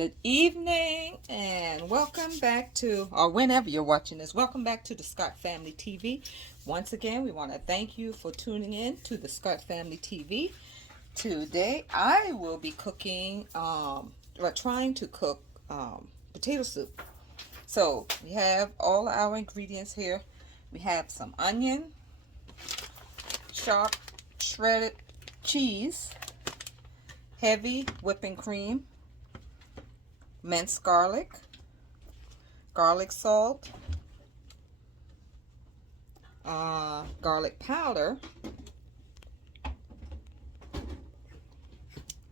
Good evening and welcome back to, or whenever you're watching this, welcome back to the Scott Family TV. Once again, we want to thank you for tuning in to the Scott Family TV. Today, I will be cooking, or trying to cook potato soup. So, we have all our ingredients here. We have some onion, sharp shredded cheese, heavy whipping cream, minced garlic, garlic salt, garlic powder,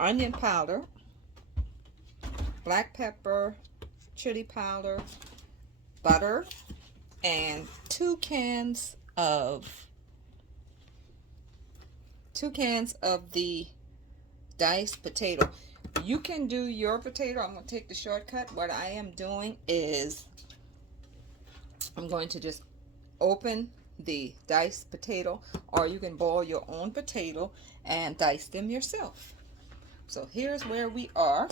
onion powder, black pepper, chili powder, butter, and two cans of the diced potato. You can do your potato. I'm going to take the shortcut. What I am doing is I'm going to just open the diced potato, or you can boil your own potato and dice them yourself. So here's where we are.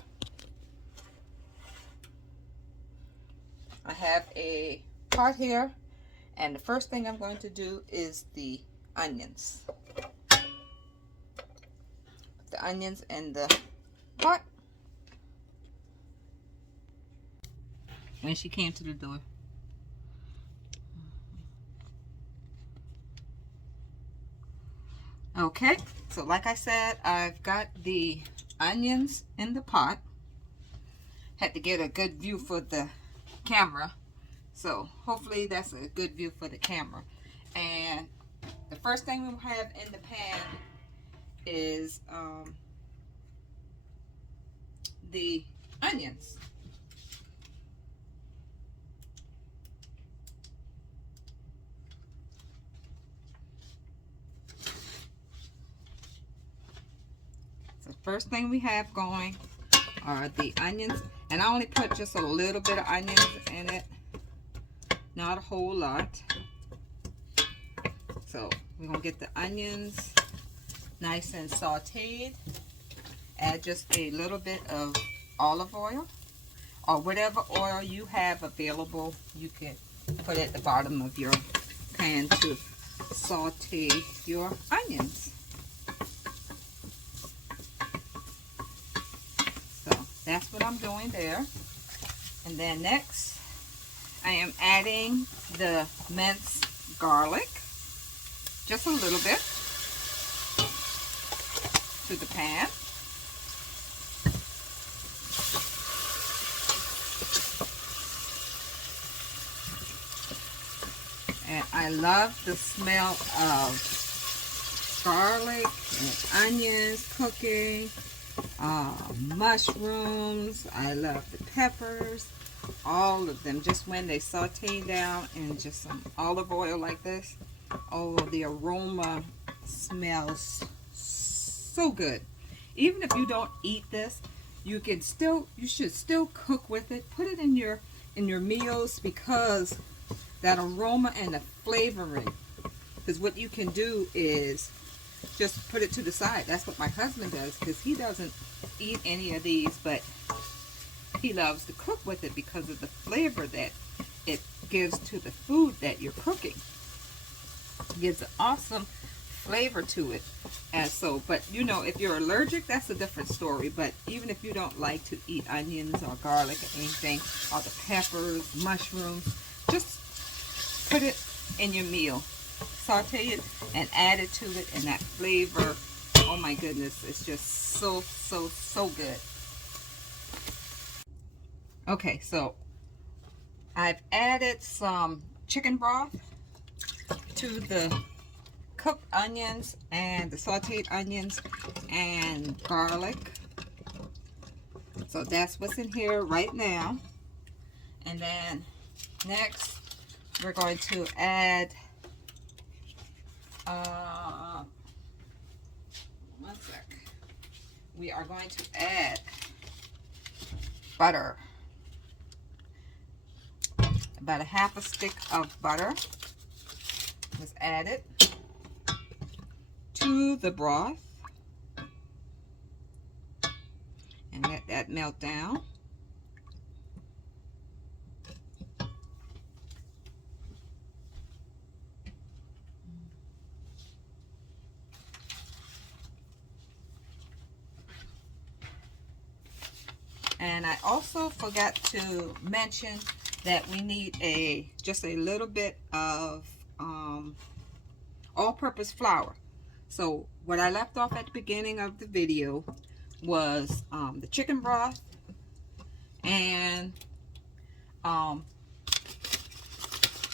I have a pot here, and the first thing I'm going to do is the onions. The onions in the pot. When she came to the door. Okay, so like I said, I've got the onions in the pot. Had to get a good view for the camera, so hopefully that's a good view for the camera. And the first thing we have in the pan is the onions. So the first thing we have going are the onions, and I only put just a little bit of onions in it, not a whole lot. So we're gonna get the onions nice and sauteed. Add just a little bit of olive oil, or whatever oil you have available. You can put at the bottom of your pan to saute your onions. So that's what I'm doing there. And then next, I am adding the minced garlic, just a little bit, to the pan. And I love the smell of garlic and onions cooking, mushrooms. I love the peppers, all of them. Just when they saute down in just some olive oil like this, oh, the aroma smells so good. Even if you don't eat this, you should still cook with it. Put it in your meals, because that aroma and the flavoring. Because what you can do is just put it to the side. That's what my husband does, because he doesn't eat any of these, but he loves to cook with it because of the flavor that it gives to the food that you're cooking. It gives an awesome flavor to it. And so, but you know, if you're allergic, that's a different story. But even if you don't like to eat onions or garlic or anything, or the peppers, mushrooms, just put it in your meal, saute it, and add it to it, and that flavor, oh my goodness, it's just so good. Okay, so I've added some chicken broth to the cooked onions and the sauteed onions and garlic. So that's what's in here right now. And then next, we're going to add, one sec. We are going to add butter. About a half a stick of butter was added to the broth. And let that melt down. And I also forgot to mention that we need just a little bit of all-purpose flour. So what I left off at the beginning of the video was the chicken broth and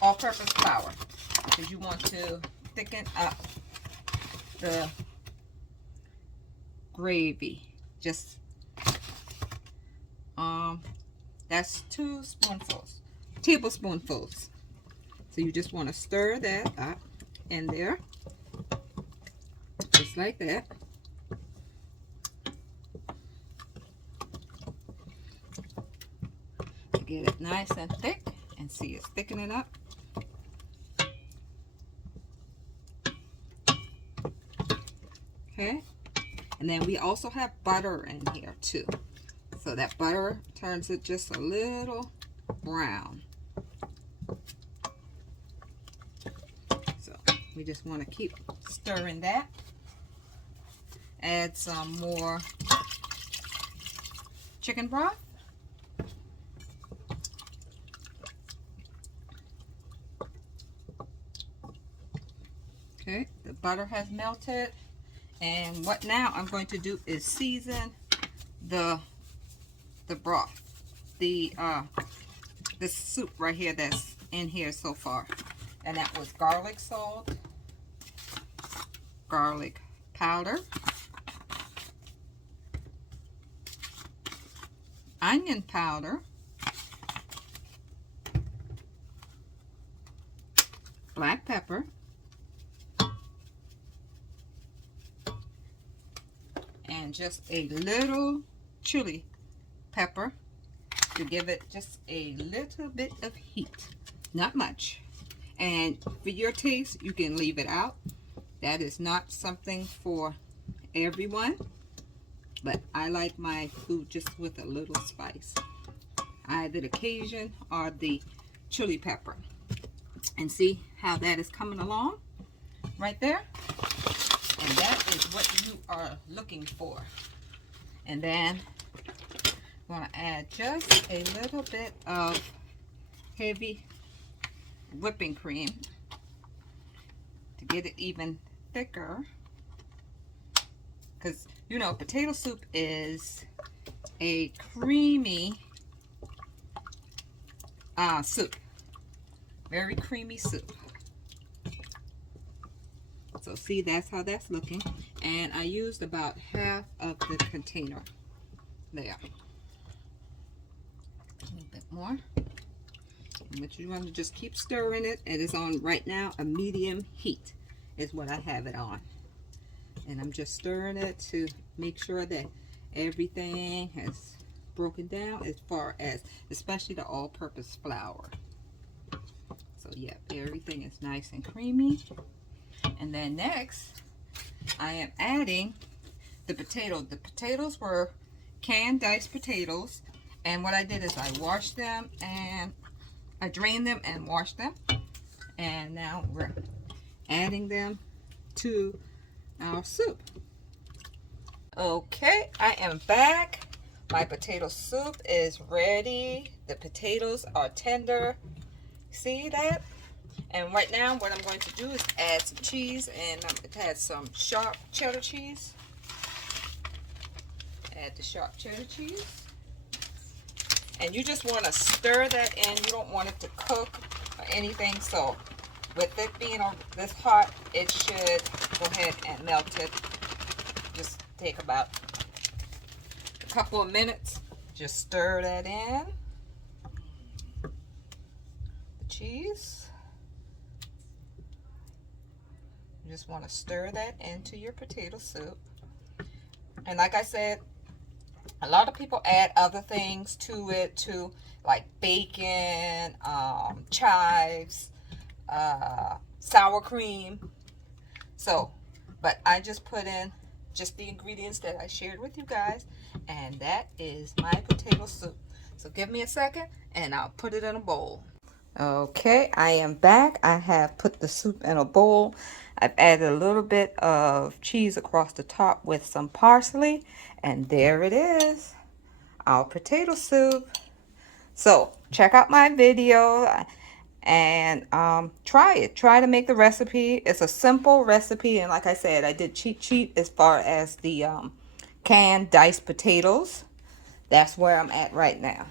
all-purpose flour, because you want to thicken up the gravy. Just that's 2 tablespoonfuls. So you just want to stir that up in there, just like that. To get it nice and thick, and see it's thickening up. Okay, and then we also have butter in here too. So that butter turns it just a little brown. So we just want to keep stirring that. Add some more chicken broth. Okay, the butter has melted. And what now I'm going to do is season the broth, the soup right here that's in here so far. And that was garlic salt, garlic powder, onion powder, black pepper, and just a little chili pepper to give it just a little bit of heat, not much. And for your taste, you can leave it out. That is not something for everyone, but I like my food just with a little spice, either the Cajun or the chili pepper. And see how that is coming along right there? And that is what you are looking for. And then I'm going to add just a little bit of heavy whipping cream to get it even thicker. Because, you know, potato soup is a creamy soup. Very creamy soup. So see, that's how that's looking. And I used about half of the container there. A little bit more. But you want to just keep stirring it. It is on right now a medium heat is what I have it on. And I'm just stirring it to make sure that everything has broken down, as far as especially the all-purpose flour. So yeah, everything is nice and creamy. And then next, I am adding the potatoes. The potatoes were canned diced potatoes. And what I did is I washed them and I drained them and washed them. And now we're adding them to our soup. Okay, I am back. My potato soup is ready. The potatoes are tender. See that? And right now what I'm going to do is add some cheese, and it has some sharp cheddar cheese. Add the sharp cheddar cheese. And you just want to stir that in. You don't want it to cook or anything. So with it being this hot, it should go ahead and melt it. Just take about a couple of minutes. Just stir that in. The cheese. You just want to stir that into your potato soup. And like I said, a lot of people add other things to it too, like bacon, chives, sour cream. So, but I just put in just the ingredients that I shared with you guys, and that is my potato soup. So give me a second and I'll put it in a bowl. Okay, I am back. I have put the soup in a bowl. I've added a little bit of cheese across the top with some parsley, and there it is. our potato soup. So check out my video and try it. Try to make the recipe. It's a simple recipe, and like I said, I did cheat sheet as far as the canned diced potatoes. That's where I'm at right now.